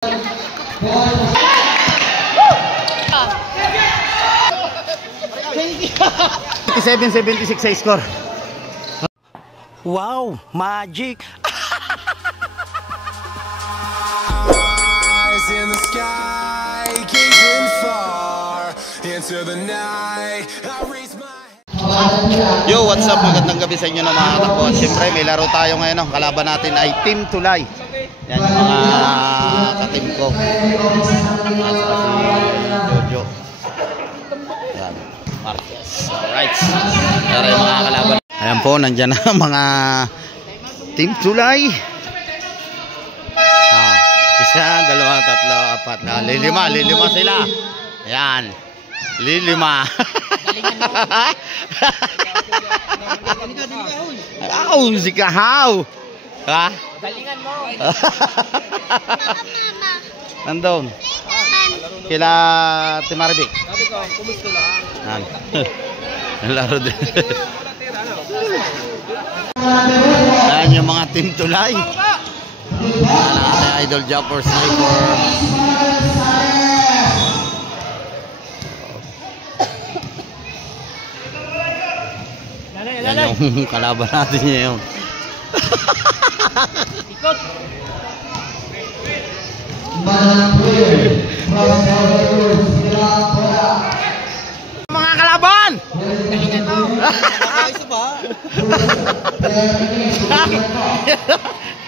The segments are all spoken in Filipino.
$77-76 sa score. Wow, magic. Eyes in the sky, gazing far into the night. I raise my... Yo, what's up? Magandang gabi sa inyo na mga katakbo. At siyempre may laro tayo ngayon. Kalaban natin ay Team Tulay. Yan yung mga ka-team ko. At saka si Jojo. Yan, Marquez. Alright. Tara yung mga kalaban. Ayan po, nandyan na mga Team Tulay. Isa, dalawa, tatlo, apat. Lilima sila. Ayan. Lilima. Aw, si Kahaw. Ha? Galingan mo. Nandun. Kila Timaribik. Sabi ko, kumusta lang? Laro din. Ayan yung mga Team Tulay. Ayan, Idol Jumper Sniper. Yan yung kalaban natin ngayon. Mga kalaban!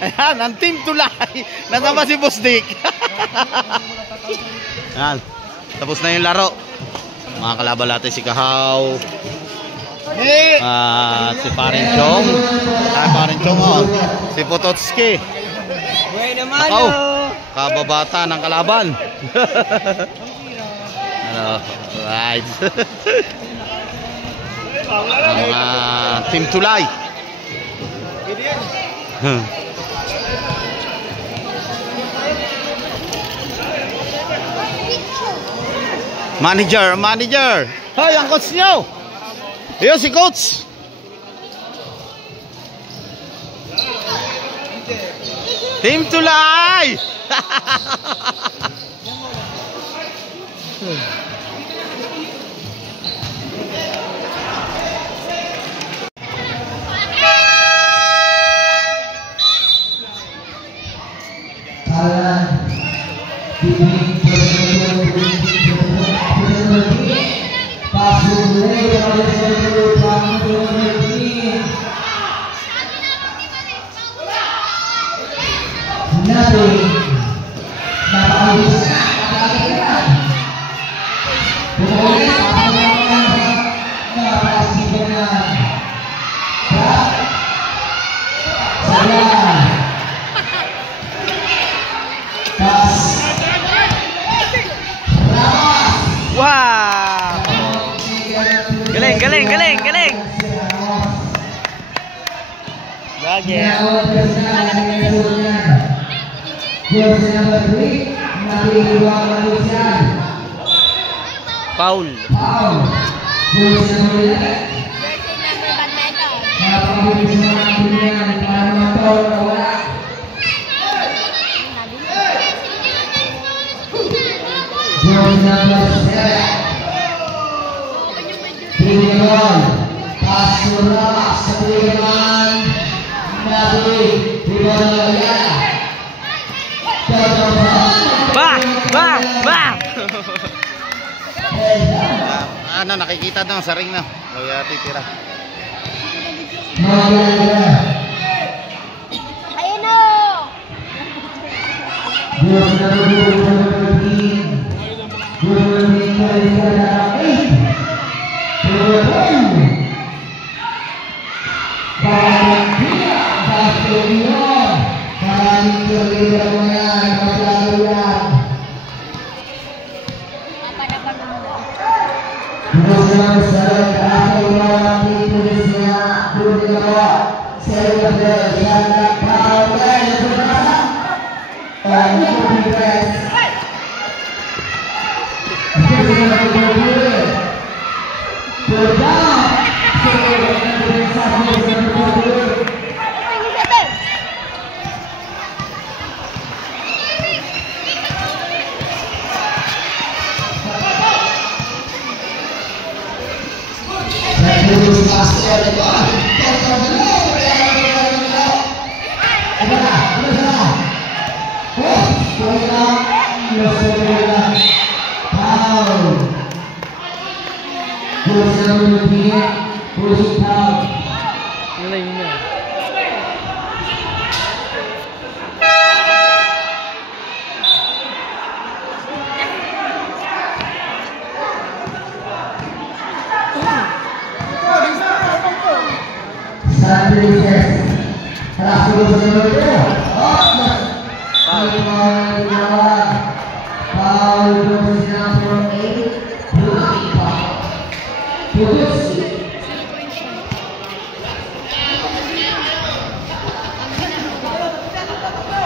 Ayan, ang Team Tulay. Nasama si Boss Dick. Ayan, tapos na yung laro. Mga kalaban natin si Kahaw. Si Parin Chong. Parin Chong, oh. Si Pototski. Ako, kababata ng kalaban. Right. Ang Team Tulay. Manager. Hoy, ang coach nyo. Ayun si coach. Team Tulay. Wow! Galing! Lagi. Paul. Bah! Ano, nakikita doon sa ring na. Kaya titira. Ayun o!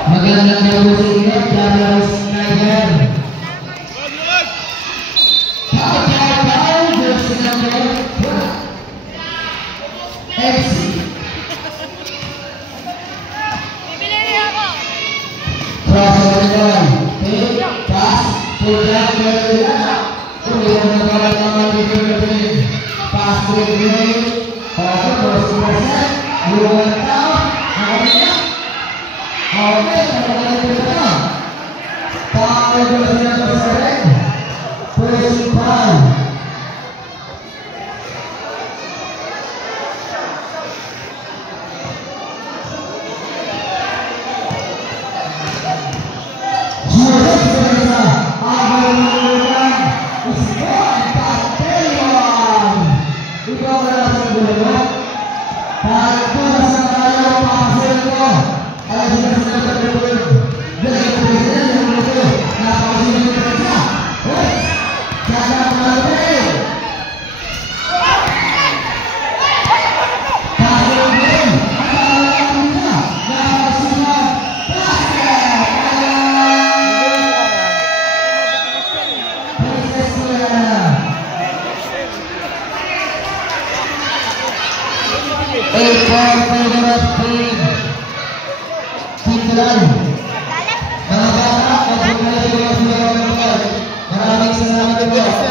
Magandang gabi sa Carlos Snyder.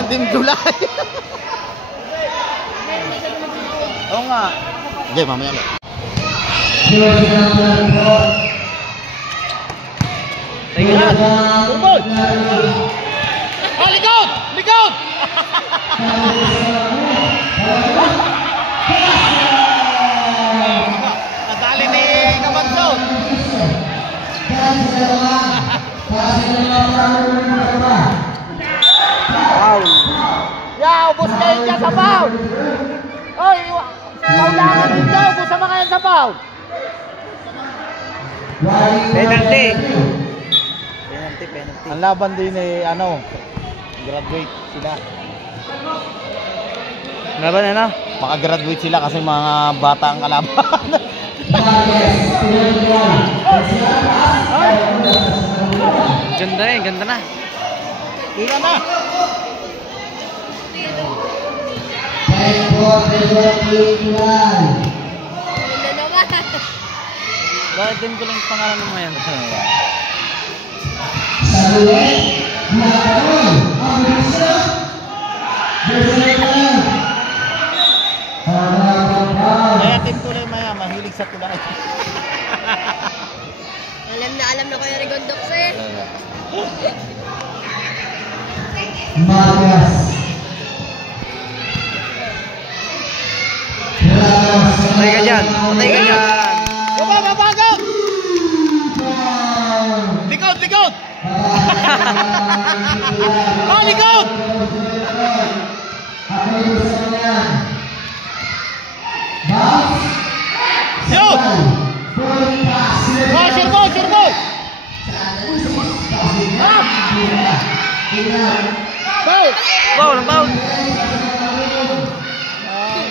Team Tulay. Oo nga. Hindi, mamaya lang. Turbol! Oh, likod! Likod! Nadali ni Kabanson. Foul. Ya, ubos kayo dyan sa foul. Oy, paulangan din dyan. Ubos sama kayo sa foul. Penalty. Penalty. Ang laban din eh, ano, graduate sila. Laban ano? Maka-graduate sila kasi mga bata ang kalaban. Ganda eh, ganda na. Tira na. Bakit din ko lang yung pangalan mo yan? Kaya Team Tulay maya, mahilig sa tulay. Alam na ko yung Rigondox eh. Margas. Patay ka dyan! Patay ka dyan! Baba! Babago! Likod! Likod! Oh, likod! Shoot! Oh, sure ball! Sure ball! Foul! Foul! Foul!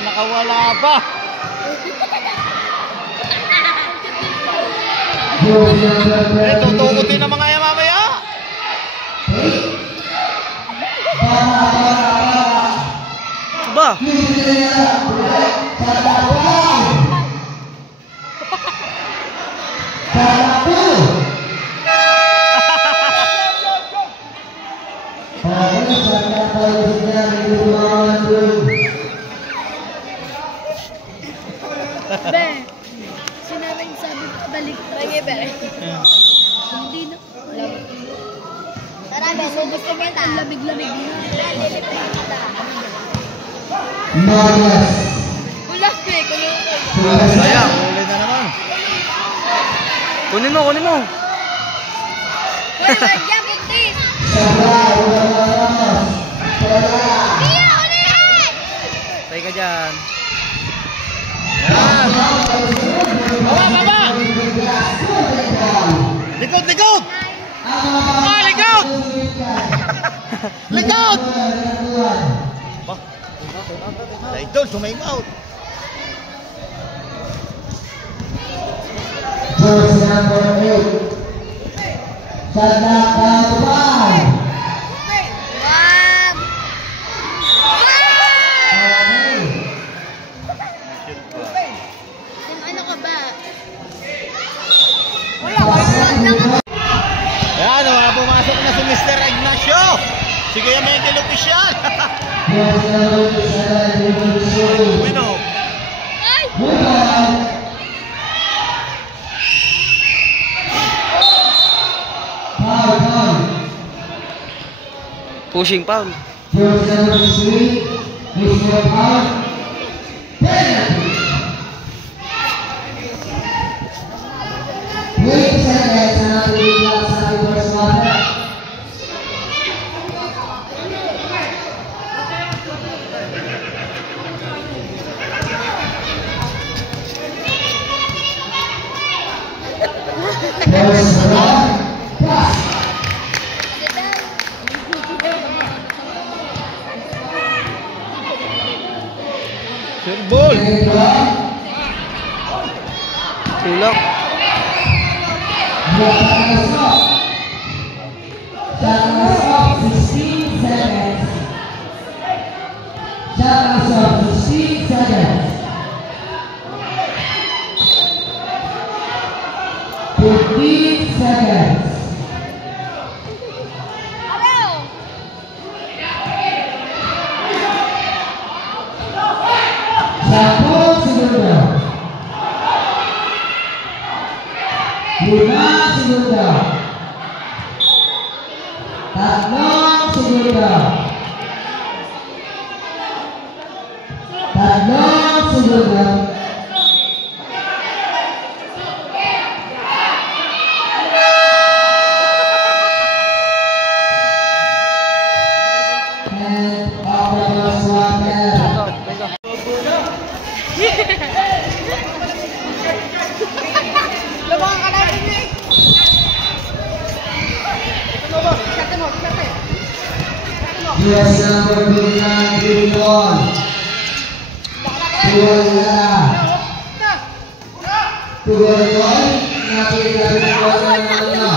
Nakawala pa! Eh, tutukutin na mga mamaya! Ba? Be, sinabi sabi balik. Hindi na. Gusto mo yan, ang lamig-lamig mo. Lilipin kita. Marias. Ulas eh, kulong. Sayang, uli na naman. Kunin mo, kunin mo. Wala ba dyan, buntis? Sabay, Ramos. Iya, ulit! Tay ka dyan. Yan. Baba, baba. Likod, likod. Ah, likod. Likod. Idol, sumaingaw. Jersey number 8. Shot clock down to 5. Wag! Kung ano ka ba? Wala, wag lang ako. Ayan, pumasok na si Mr. Ignacio. Si Kuya Miguel Oficial. Jersey number 7. Wino. Ay! Pushing pound. Jersey number 3. Mr. Pound. Penalty. 20 seconds na natin sa first quarter. First one, pass. Sirbol. Tulak. Shot 16 seconds. Shot 16 seconds. 15 seconds. Satu segundo. 5 segundo. 3 segundo. 3 segundo. And off the water. Lumakan ka natin eh. Sate mo, sate. Yes, number 59, Billon. Tugon, nakita rin ko na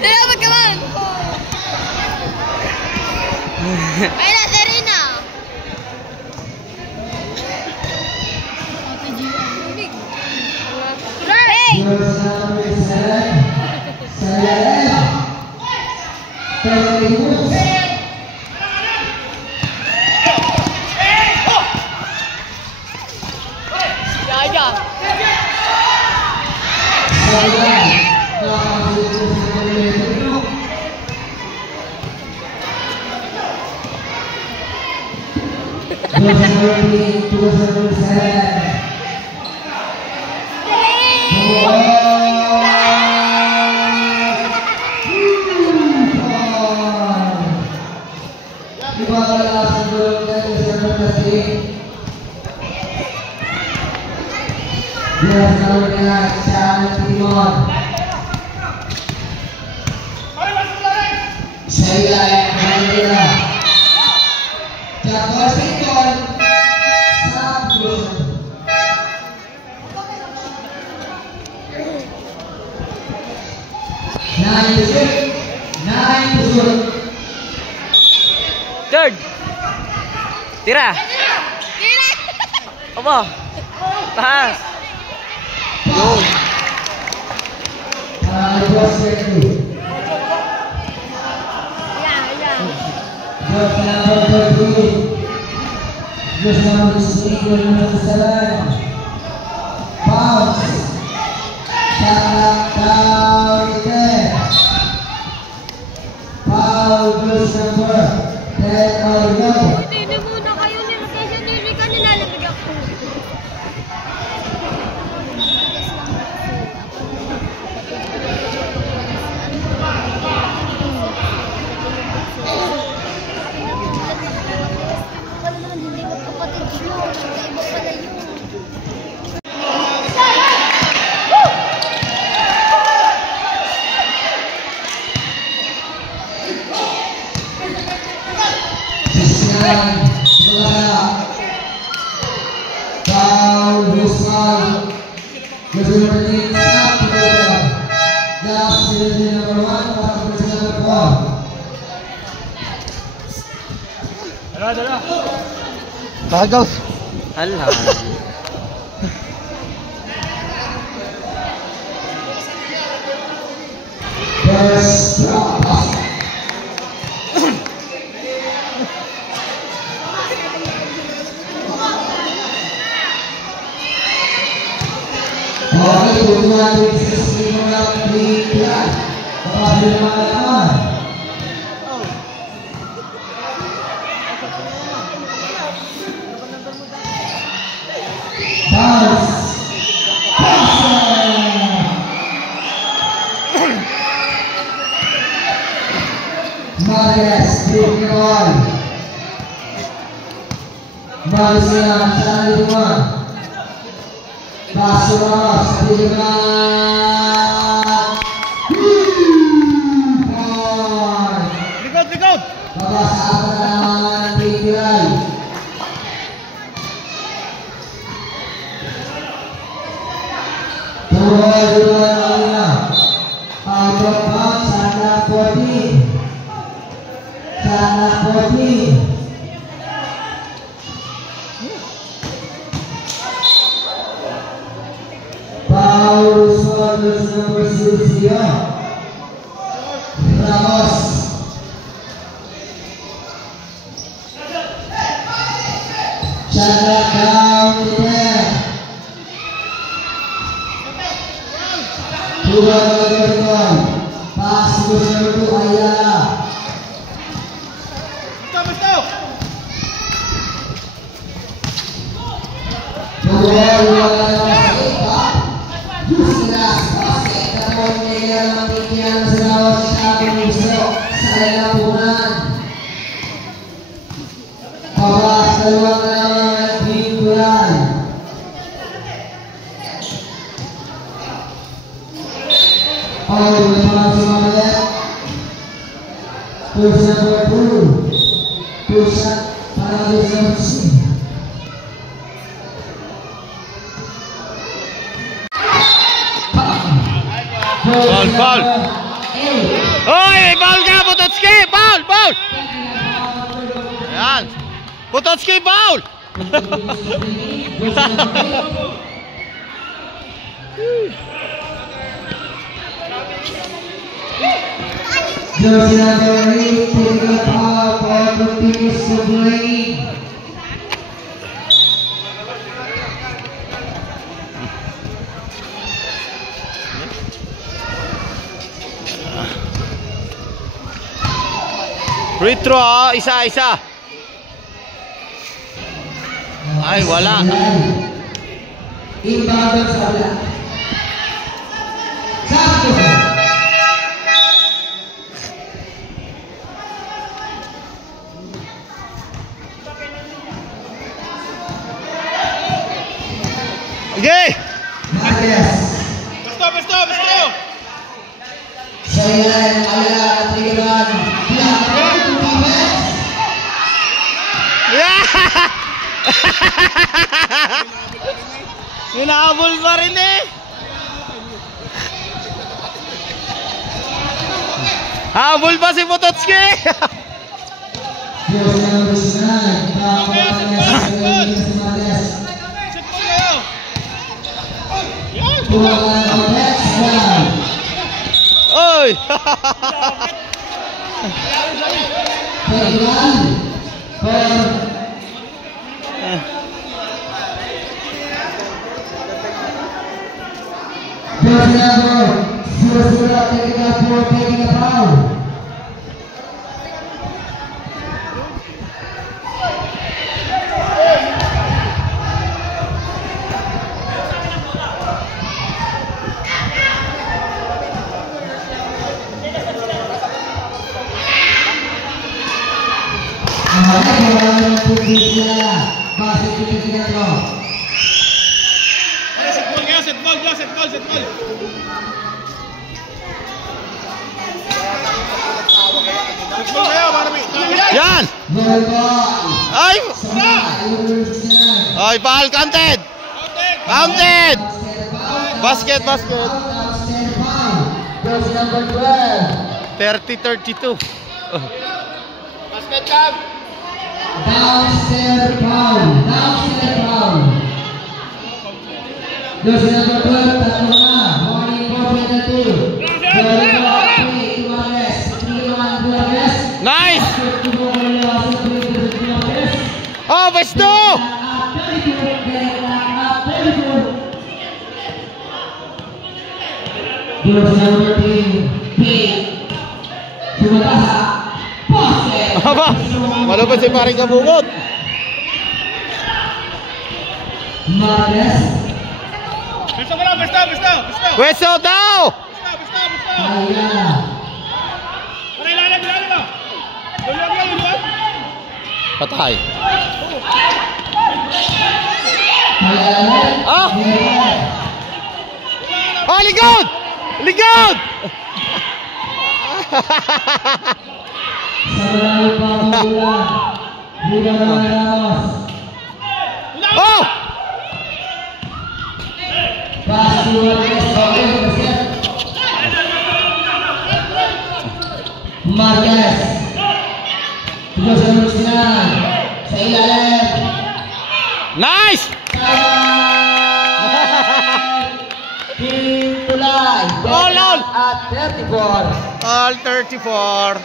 Dapat ka man. Ay na, Serena. Hey! Third. Tira. Tira! Apa? Taas. Go. Just ready. Just number 13. Just number 16, number 7. Bounce. Shot down 10. Foul, just number 10 or no. Hindi muna kayo nilagay sa diri ka, nilalagay ako. Wala naman, hindi ko kapatid yun. Iba pala yun. Tagaw. Hala. First drop. Okay, tutuan din sa simulang bigla. Kapag naman. Bounce. Marias, Dikron. Marisian, Salima. Basuros, Dikron. Likod! Babas ako na naman ng Bigray. Tuloy na. Out of bounds, sana 14. Sana 14. Paul Suarez number 6 Ramos. Shut down there. Tuan pas number 2 Ayala. Foul! Hoy! Foul ka! Putotski! Foul! Ayan! Putotski! Foul! Jersey number 8, take a foul for continues to blame. Free throw, isa. Ay, wala. Inbound sa kabila. Sakto. Okay. Marias. Besto. Saya Ayala Tigran. Hinahabol pa rin eh. Habol pa si Putotski. Jersey number 9, Marias. Uy! Yan! Ay! Ay, foul counted! Counted! Basket, basket. 30-32. Basket count! Downstairs foul. Downstairs foul. Jersey number 12, tatlo na. Morning for penalty. Nice! Oh, Besto! Jersey number 3, Pete. Sumabasa. Poste. Aba, malupit si paring kabukot. Marquez. Pwesto daw! Ayala. Patay. Ayala. Ah! Oh, ligod! Ligod! Sa malayo pa ang bulan. Bulan naman Ramos. Oh! Pass to Marquez. Marquez. Tuloy sa number 9. Sa ilalim. Nice! Team Tulay. All out! At 34. All 34.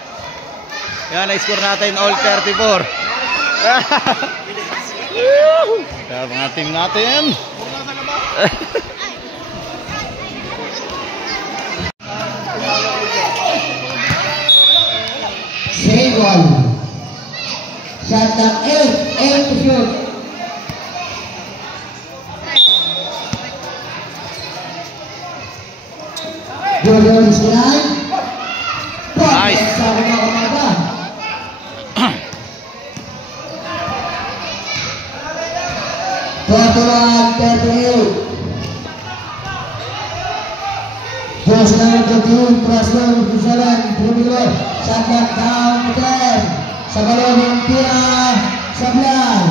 Yan, na-score natin all 34. Kaya mga team natin. Save one. Shot down 8 to shoot. Jordan Sinan. Nice. Sabi ng umaga. Torturan 38. Jersey number 13, cross number 7, dribble, shot down 10. Sa balon ng tira, Sablay.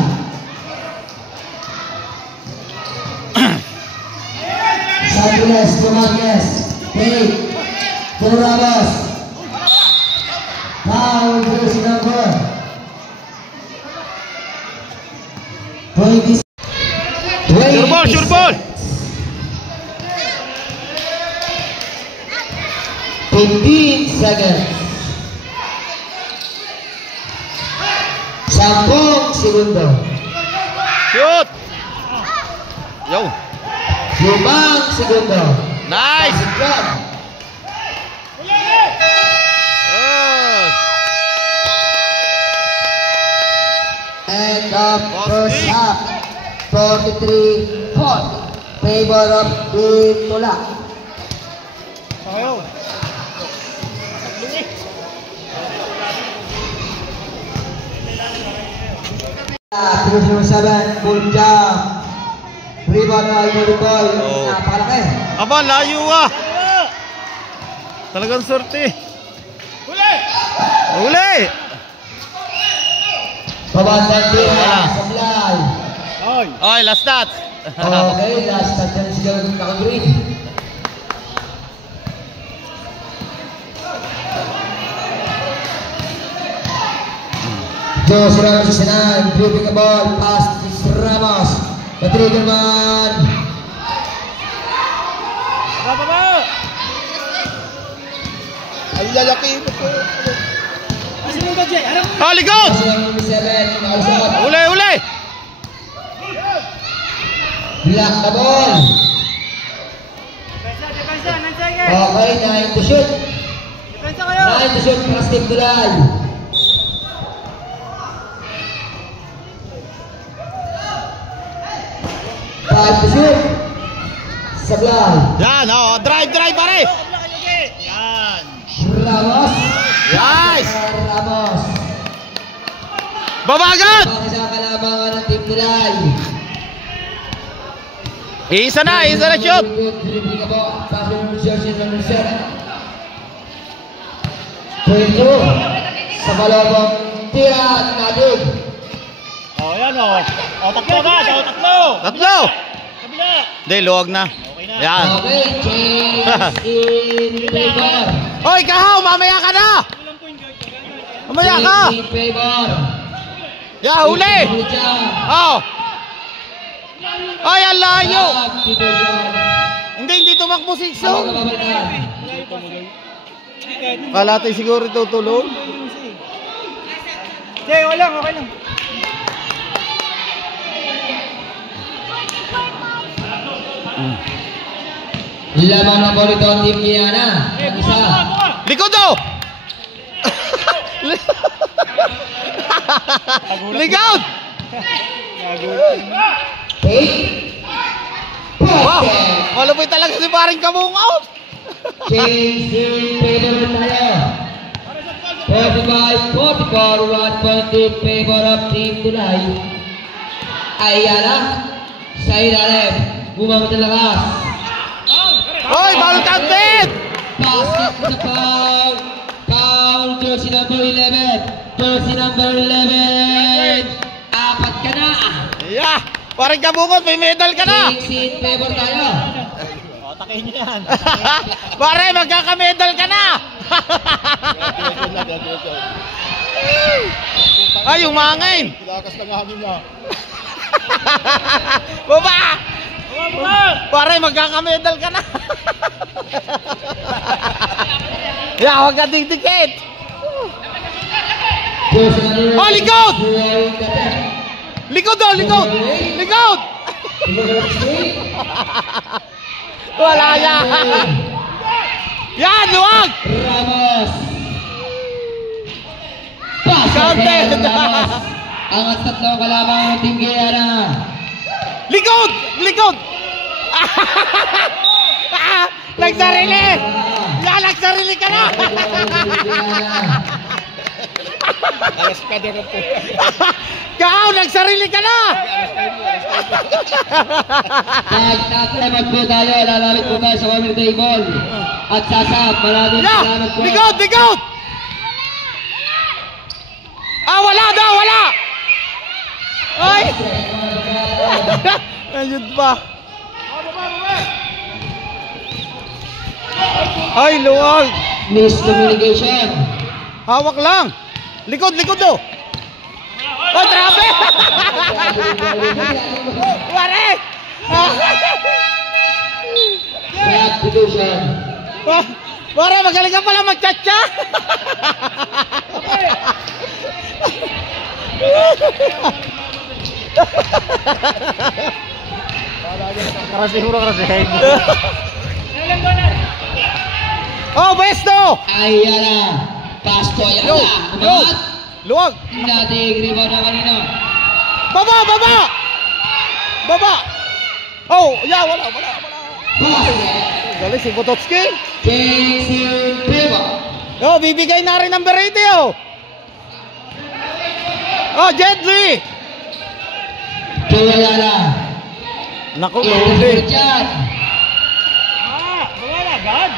Sabiles, Tumages, Pate, Turabas. Foul, jersey number 20. Sure ball, sure ball. 15 seconds. 10 segundo. Shoot! Yo! 5 segundo. Nice! Good. And the first half, 43-40. Favor of Team Tula. Team number 7, full jump. Rebound na Yurikoy. Oh. Napakalaki. Aba, layo ah! Talagang sorte. Uli! Pabandan din Wala. Sablay. Oy, last shot. Okay, last touch na siya naka-green. Jos Ramos Sinan, dribbling the ball, pass to Ramos. The-trigger man. Oh, likod! Number 7, nakalusot. Uli, uli! Block the ball. Okay, 9 to shoot. 9 to shoot para sa Team Tulay. 5 to shoot. Sablay. Yan, oh, drive, drive pare! Ramos. Yes! Ramos. Babagat! Bakit sa kalabangan ng Team Tulay? Isa na shoot! Dribbling ka po. Pasok ng jersey number 7. 22. Sa balabang tira at nadig. Tatlo! Hindi, luwag na. Yan. Okay, change in favor. Hoy, Kahaw, mamaya ka na! Mamaya ka! Change in favor. Ya, huli! Oh! Ay, ang layo! Hindi tumakbo si Ikso. Kala tayo siguro tutulog. Hindi, wala, okay lang. Lamang ng ball ito ang Team Giana. Ang isa. Likod daw! Likod! Wow! Malupit talaga si paring Kabung out! Change in favor tayo. 45-44, 1 point in favor of Team Tulay. Ayala sa ilalim. Gumamit ang lakas. Hoy, ball counted! Basket sa foul. Foul, jersey number 11. Jersey number 11. Apat ka na. Yeah! Paring Kabungot, may medal ka na! Change in favor tayo. Pare, magkakamedal ka na! Ay, umangin! Baba! Pare, magkakamedal ka na! Yeah, huwag ka dikdikit! Oh, likod! Likod daw, likod! Likod! Wala yan! Yan, luwag! Ramos. Counted! Angat tatlo kalaban ng Team Giana. Likod! Likod! Nagsarili! Yan, nagsarili ka na! Kahaw, nagsarili ka na! Nagtatramat po tayo, lalamit po tayo sa corner table. At sasap, maraming Yeah! salamat po. Likod! Likod! Ah, wala daw! Wala! Ay! Ayun pa. Ay, luwag! Miscommunication. Hawak lang! Likod! Likod daw! Oh, trabe! Pare! Substitution. Pare, magaling ka pala mag-chat-cha! Karasi huro, karasi. Oh, besto! Ayala. Pasto Yo! Ayala. Yo! Umangat. Luwag! Dating rebound na kanina. Baba! Baba! Baba! Oh! Yeah! Wala! Wala! Wala! Basket. Galing si Pototski! Change in favor. Oh! Bibigay na rin ng Berete oh! Oh! Gently! To Ayala. Naku! Ito dyan. Wala, agad.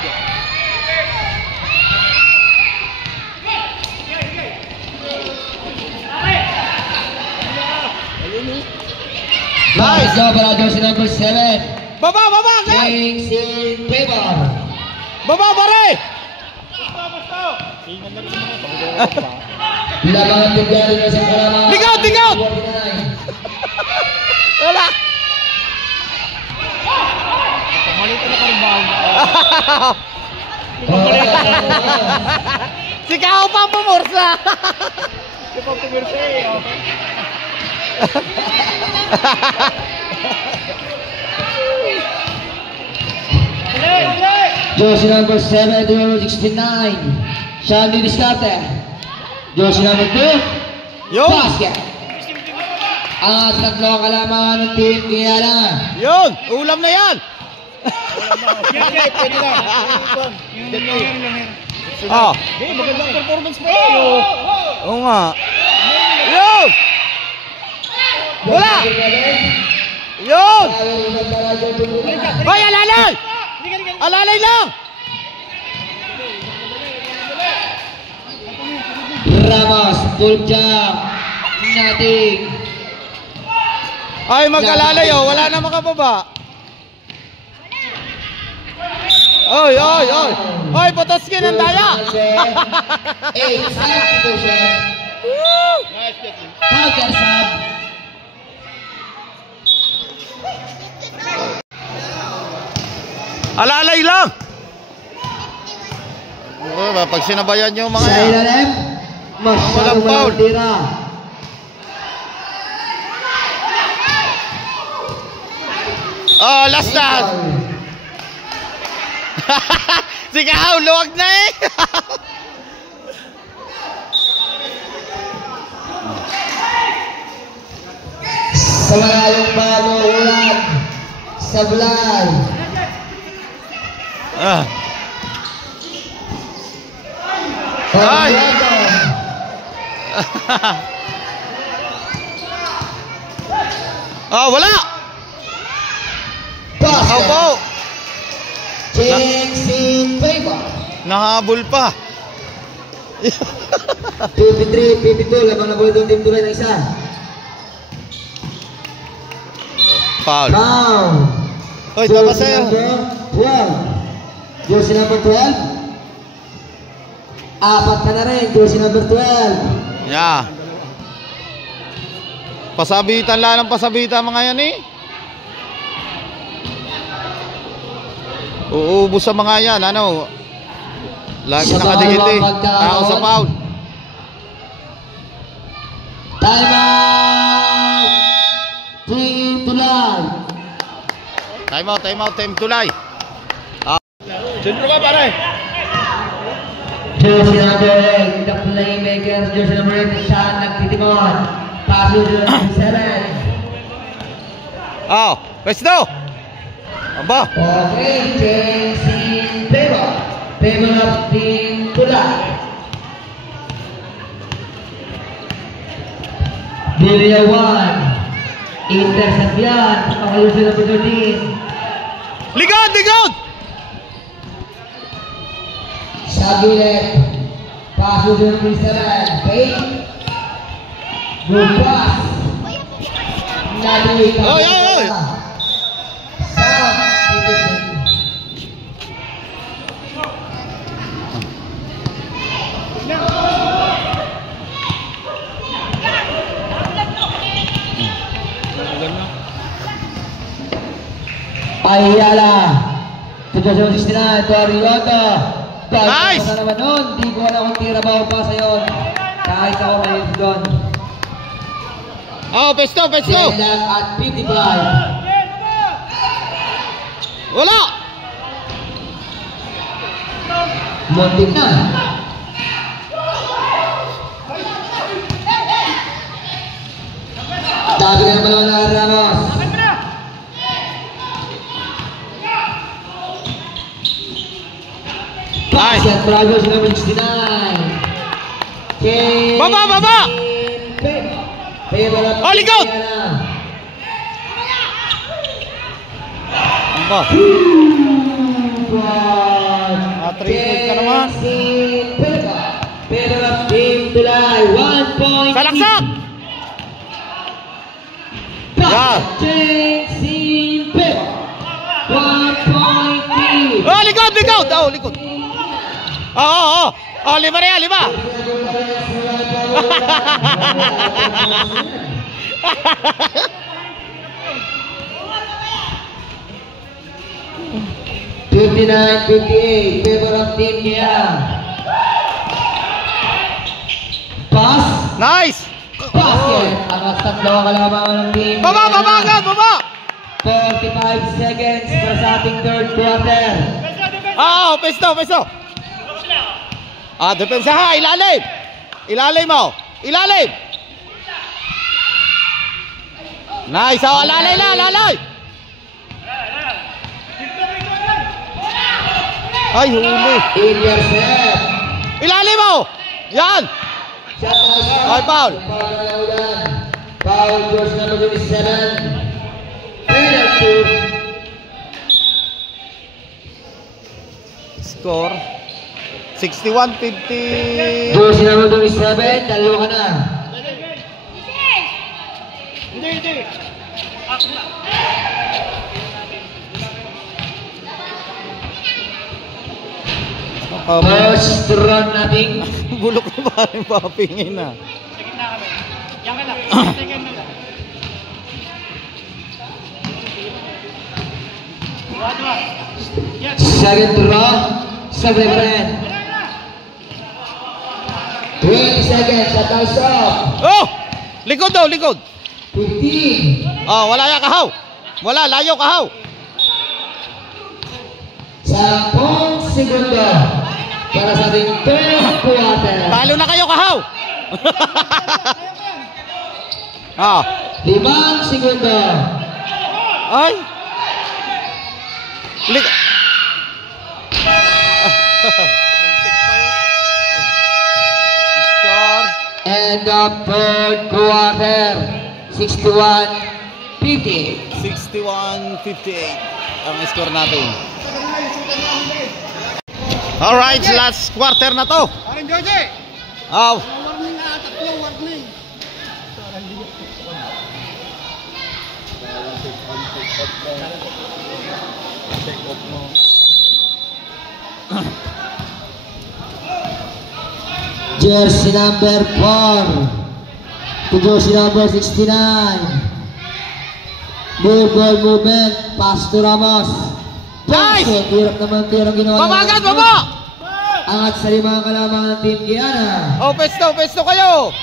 Nice! Go para jersey number 7. Baba! Baba! Agad! Change in favor. Baba pare! Labangan tinggal dengan sekarang. Likod! Likod! Wala! Si Kao pa pumursa. Jersey number 7, 269. Shandy Discarte. Jersey number 2. Yo! Basket. Ang tatlong kalaman ng team Guyana. Yun! Ulam na yan! Ah. Magandang performance pa yun. Oo nga. Yun! Wala! Yun! Hoy, alalay! Alalay lang! Ramos, full jump. Nothing. Ay, mag-alalay oh. Wala na makababa. Oy, oy, oy. Oy, Potoskin ang daya. 8 substitution. Counter sub. Alalay lang. Oh, pag sinabayan nyo mga Sa yan. ilalim. Walang foul. Tira. Oh, last dance. Si Kahaw, luwag na eh. Sa malayong pamuulan. Sablay. Ah. Ay! Ah, wala. Ako po. Jinx in favor. Nahabol pa. 53, 52. Laban na bola doon. Team Tulay na isa. Foul. Foul. Hoy, tama sa'yo. 12. Jersey number 12. Apat pa na rin. Jersey number 12. Yeah. Pasabitan lang ng pasabitan mga yan eh. Uubos sa mga yan, ano? Lagi Sa nakadikit eh. bawal pagkaon. Tao sa foul. Time out. Team Tulay. Time out, time out, Team Tulay. Sentro ka pare. Jersey number 8. The playmaker. Jersey number 8. Siya nagtitimon. Paso jersey 7. Oh, Presto. Aba. Okay, James in favor. Favor of Team Tulay. Bilya 1. Intercept yan. Pakayusin na po 13. Ligod, ligod. Sa gilid. Paso jersey 7. Fake. Good pass. Nabi. Oy, oy, oy. Substitution. Ayala. 2069. Torioto. Nice! Na naman nun. Di ko alam kung tira ba o pa sa'yo. Kahit ako may doon. Oh, Presto, Presto. Kailan at 55. Wala. Muntik na. Tabi ka naman ako na Ramos. Nice. Basket Bravos number 69. Baba, baba. Oh, ligaw. Aba. 3-point ka naman. Pero of Team Tulay, 1 point. Salaksak. Yeah. James in favor. 1 point lead. Oh, likod, likod. Oh, likod. Oh, oh, oh. Oh, 5 na yan, 5. 59-58, favor of Team Guyana. Pass. Nice! Basket. Ang tatlo kalaban ng Team Baba, Guyana. baba agad, baba! 45 seconds para sa ating third quarter. Pesto, pesto! Depensa ha, ilalim! Ilalim mo! Ilalim! Nice! Lalay na, lalay! Ay, huli! Intercept. Ilalim mo! Yan! Shot na shot. Ay, foul! Foul na ulan. Foul, course number 27. Penalty. Score 61-50. Course number 27, dalawa ka na. First run natin. Bulok na ba rin papingin na? Second draw, sablay pa rin. 20 seconds, shot na stop. Oh! Likod daw, likod! 15. Wala yan, kahaw! Wala, layo, kahaw! 10 segundo para sa ating third quarter. Talo na kayo, kahaw! 5 segundo. Ay! Score End of third quarter. 61-50. 61-58 ang score natin. Alright, last quarter na to. Parang Georgie! Warning na, tatlong warning. Jersey number 4 to jersey number 69. Move ball movement. Pass to Ramos. Nice! Hirap naman tirang ginawa. Babagad, baba! Angat sa limang kalaban ng Team Guyana. Pesto kayo!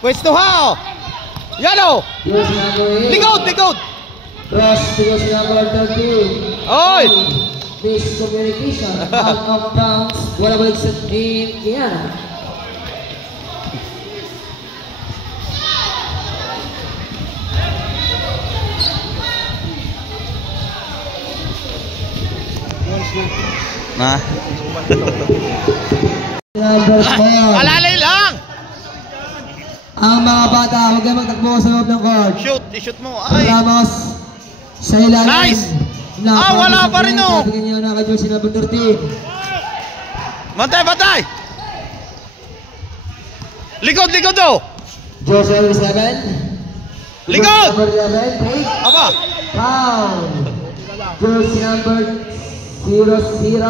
Pwesto ha! Yan o! Jersey number 8. Likod, likod! Cross to jersey number 13. Oy! Miscommunication. Out of bounds. Wala balik sa Team Guyana. Na? Number 4. Alalay lang! Ang mga bata, huwag kayo magtakbo sa loob ng court. Shoot! I-shoot mo! Ay! Ramos sa ilalim. Nice! Wala pa rin o! Bigyan niyo na kay jersey number 13. Bantay, bantay! Likod, likod o! Jersey number 7. Likod! Number 11, take. Aba! Foul. Jersey number 00.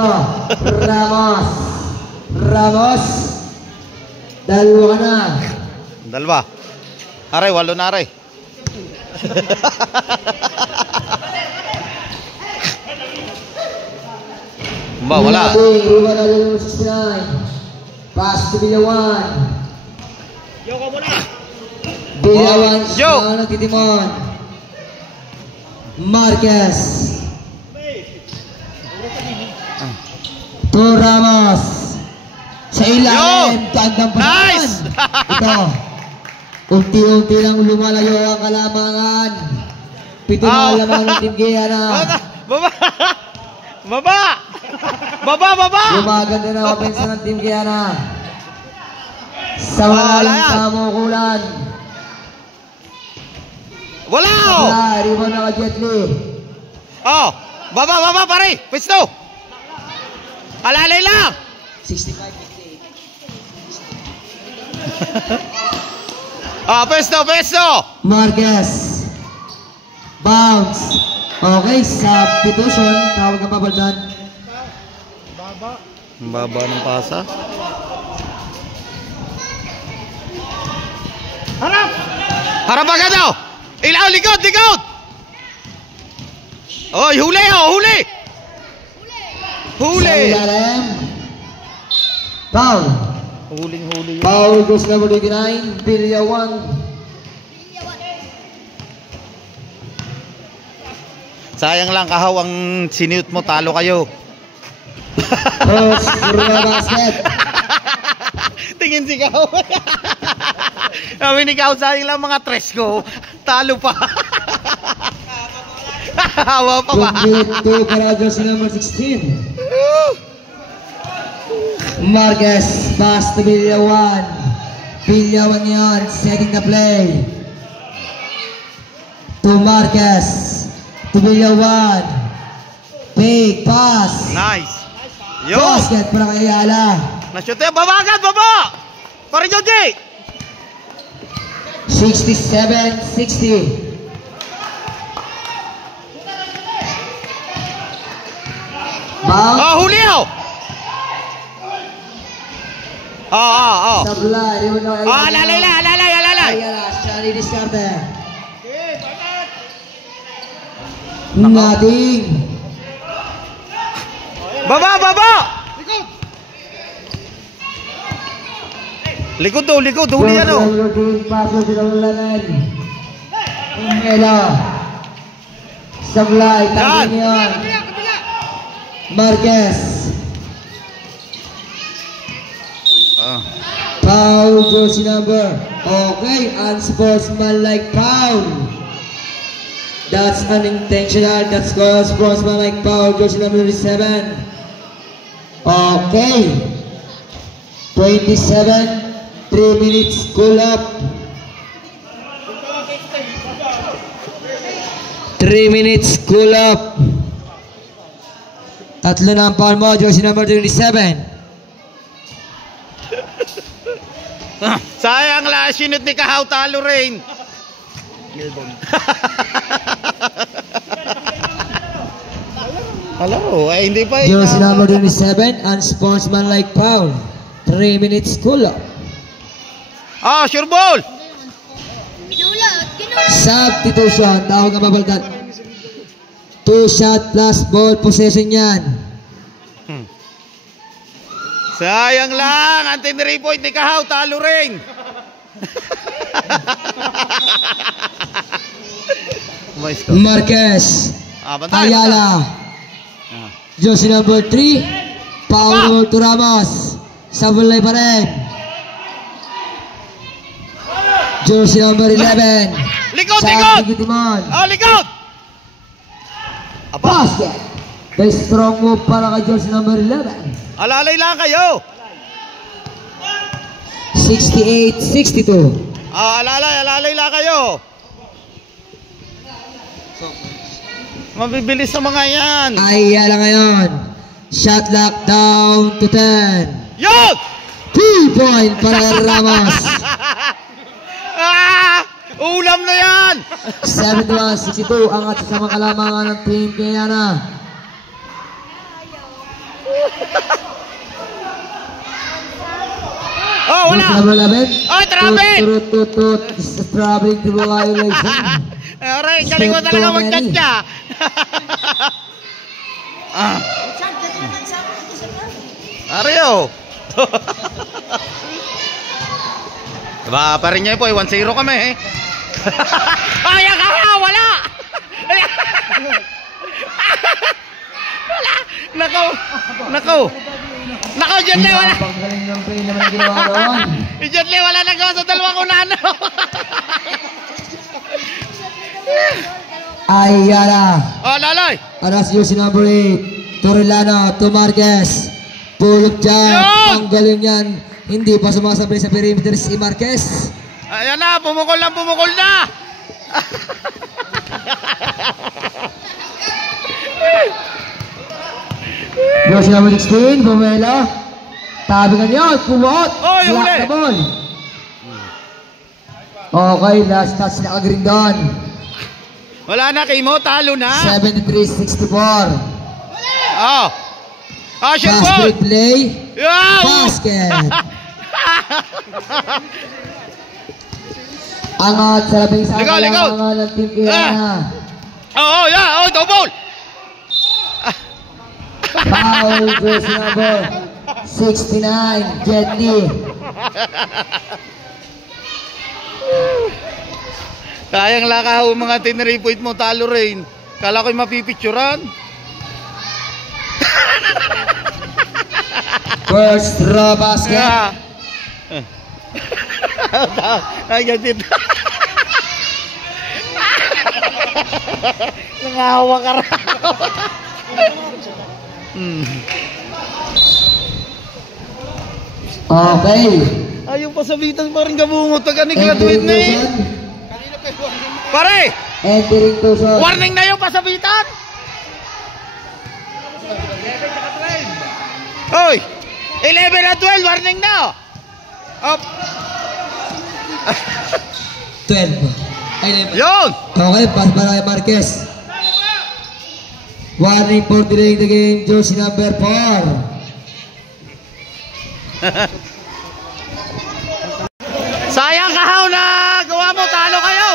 Ramos. Ramos. Dalawa ka na. Dalawa. Aray, walo na aray. Wala. Ruben number 69. Pass to Bilawan. Bilawan Yo! sa nagtitimon. Marquez. To Ramos. Sa ilalim. Tandang pa Nice! Ito. Unti-unti lang lumalayo ang kalamangan. Pito na lamang ng Team Guyana. Baba! Baba! Baba, baba! Lumaganda na offense ng Team Guyana. Sa Wala malalang yan. kamukulan. Wala o! Rebound na ka Jet Li. Baba, baba pare! Pwesto! Alalay lang! 65-58. Pwesto, pwesto! Marquez. Bounce. Okay, substitution. Tawag ang pabaldan. Ang baba ng pasa. Harap! Harap agad daw! Ilaw, likod, likod! Huli! Huli! Huli! Sa ilalim. Foul. Huling-huli yun. Foul goes number 29, Pilya 1. Sayang lang kahaw ang sinute mo, talo kayo. Coach, Surya Basket. Tingin si Kahaw. Sabi ni Kahaw, sayang lang mga tres ko. Talo pa. Hawa pa ba? Two para jersey number 16. Marquez, pass to Pilya 1. Pilya 1 yun, setting the play. To Marquez. To Pilya 1. Big pass. Nice. Yo! Basket para kay Ayala. Na-shoot yan. Baba agad, baba! Para Joji! 67-60. Bounce. Huli ako! Sablay. Alalay. Ayala, Shani Discarte. Nothing. Baba! Likod daw, huli yan o. Paso sa ulanan. Umela. Sablay, tangin yan. Marquez. Foul, jersey number. Okay, unsportsmanlike foul. That's unintentional. That's called sportsmanlike foul, jersey number 7. Okay. 27, 3 minutes, cool up. 3 minutes, cool up. Tatlo na ang foul mo, jersey number 27. Sayang lang, sinut ni Kahaw, talo rin. Alaro, hindi pa yun. Jersey number 27, unsportsmanlike foul. 3 minutes, cool up. Sure ball. Substitution, tawag ang babalgat. 2 shot plus ball possession yan. Sayang lang, ang 3 point ni Kahaw, talo rin. Marquez. Bantay. Ayala. Jersey number 3, Paulo to Ramos. Sabulay pa rin. Jersey number 11. Likod! Likod! Basket. The strong move para kay jersey number 11. Alalay lang kayo. 68-62. Alalay lang kayo. Mabibilis sa mga yan. Ayala ngayon. Shot lock down to 10. Yun! 2 point para kay Ramos. Ulam na yan! 71-62 ang at sa mga kalamangan ng team Kayana. Wala! Traffic! Tutut. Traveling to violation. Aray, galing mo talaga mag-chat-chat. Ario! Diba, pa rin niya po, 1-0 kami. Ay, wala! Wala! Nako, Jetley, wala! Jetley, wala nagawa sa dalawa ko na ano. Ayala. Lalay! Aras jersey number 8. Torrellano to Marquez. Pull up dyan. Ang galing yan. Hindi pa sumasabay sa perimeter si Marquez. Ayan na, pumukol na! Jersey number 16, Bumelo. Tabi yun, kumot. Huli! Block the ball. Okay, last touch na kagring doon. Wala na, Kimo, talo na. 73-64. Sure Fast ball! break play. Basket! Angat sa labing sa Ligaw! ng team Kayana. Double! Foul, jersey number 69, Jet Li. Sayang lakaw mga 10 point mo, talo rin. Kala ko'y mapipicturan. First draw basket. Ay, ganito. Nangahawa ka raw. Okay. Ay, yung pasabitan pa rin kabungot. Pag graduate na eh. Pare! Entering to shot. Warning na yung pasabitan! Hoy! 11 at 12, warning na! Up! 12. Yun! Okay, pass para kay Marquez. Warning for delaying the game, jersey number 4. Sayang kahaw na gawa mo, talo kayo!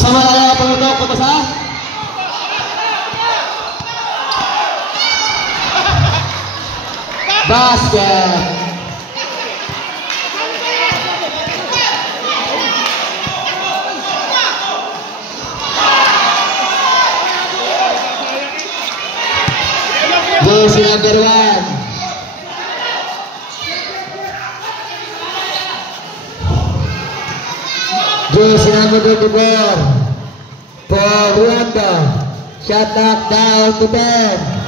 Sama na kaya pagdatok ko sa basket. Jersey number 1. Jersey number 24 for Rwanda. Shot knocked down to 10.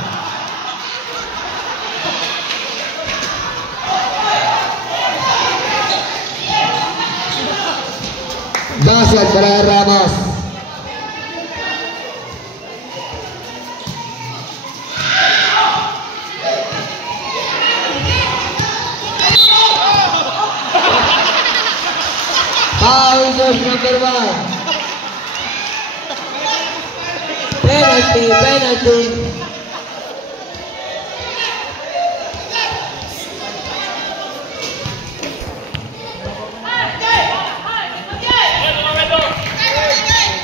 Basket para Ramos. Foul jersey number 1. Penalty.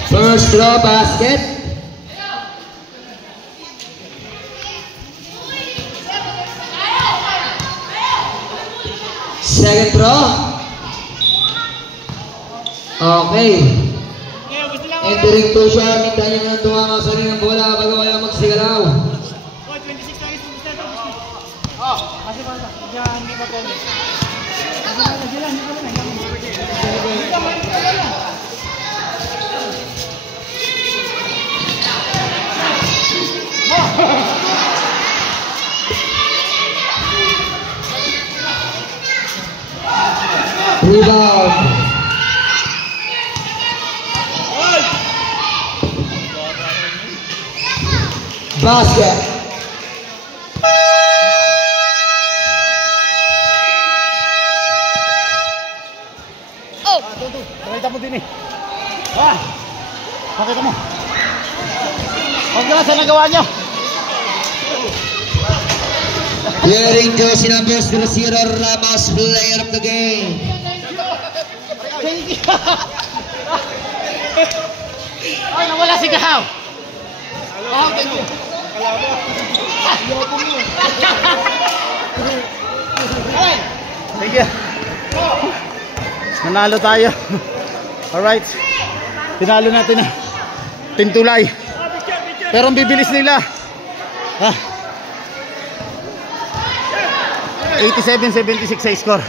First draw basket. Second draw. Okay. Entering to siya, minta niya ng tumama sa rin ng bola bago kaya magsigalaw. Rebound. Basket. Oh! Pakita mo din eh. Pakita mo. Huwag sa nagawa niyo. Wearing jersey number 0, Ramos, player of the game. Ay, nawala si Gahaw. Oh, thank you. Thank you. Nanalo tayo. Alright. Tinalo natin na Team Tulay. Pero ang bibilis nila. 87-76 sa score.